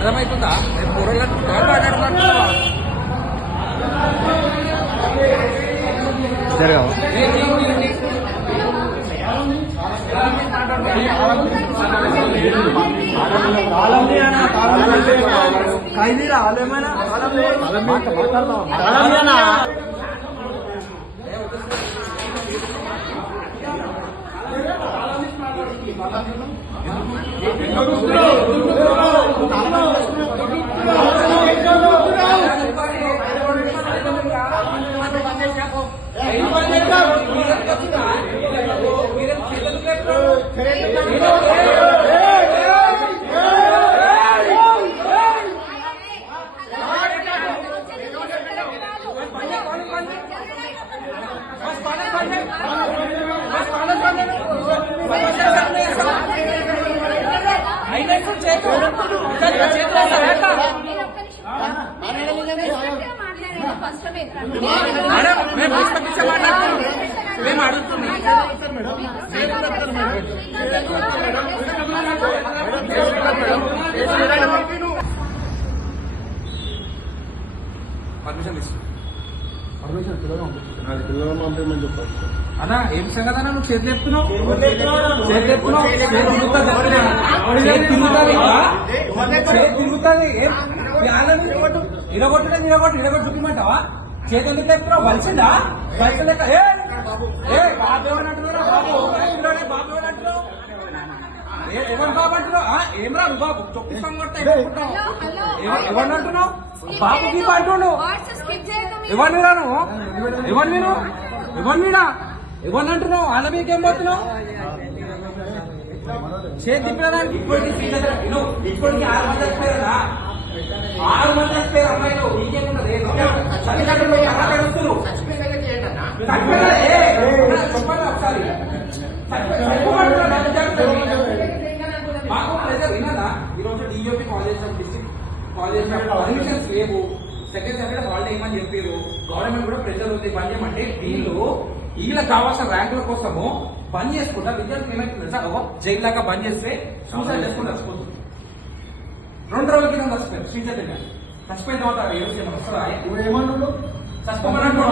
అర్థమవుతుందా? నేను కూరలు మాట్లాడుతున్నా జరగవు మేము అడుగుతున్నాం. పర్మిషన్ ఇస్తుంది అన్నా. ఏం సంగతి అన్నా? నువ్వు చేతులు చెప్తున్నావు తిరుగుతుంది. ఇరగొట్టు చూపిమంటావా? చేతులు చెప్తున్నావు బలిసిందా? బలిసి లెక్క బాబు ఏమనంటున్నారా? బాబు ఏమనంటున్నావు? ఎవరు బాబు అంటున్నావు? ఏం రాదు బాబు చొప్పిస్తాం ఎవరినంటున్నావు? బాబు దీప అంటున్నావు. ఎవరిని రాను ఎవరిని అంటున్నావు? అలా మీకేం పోతున్నావు? చేతి తిప్పడానికి ఇప్పటికి 6 మంది చచ్చిపోయారా? 6 మంది చచ్చిపోయారు అమ్మాయిలు. ఇంకేమున్నది? ఒకసారి మాకు ప్రెజర్ వినదా? ఈరోజు DOP college district college permissions లేవు. సెకండ్ సాటర్డే హాలిడే ఏమని చెప్పారు. గవర్నమెంట్ కూడా ప్రెజర్ ఉంది పని చేయమంటే వీళ్ళకి కావాల్సిన ర్యాంకుల కోసము బంద్ చేసుకుంటా విద్యార్థులు ఏమైతే జైలు దాకా బంద్ చేస్తే సూసైడ్ చేసుకుని చచ్చిపోతుంది. 2 రోజుల కింద చచ్చిపోయారు. శ్రీచైతన్య చచ్చిపోయిన తర్వాత ఏ రోజు వస్తారా? చచ్చిపోమంటారు.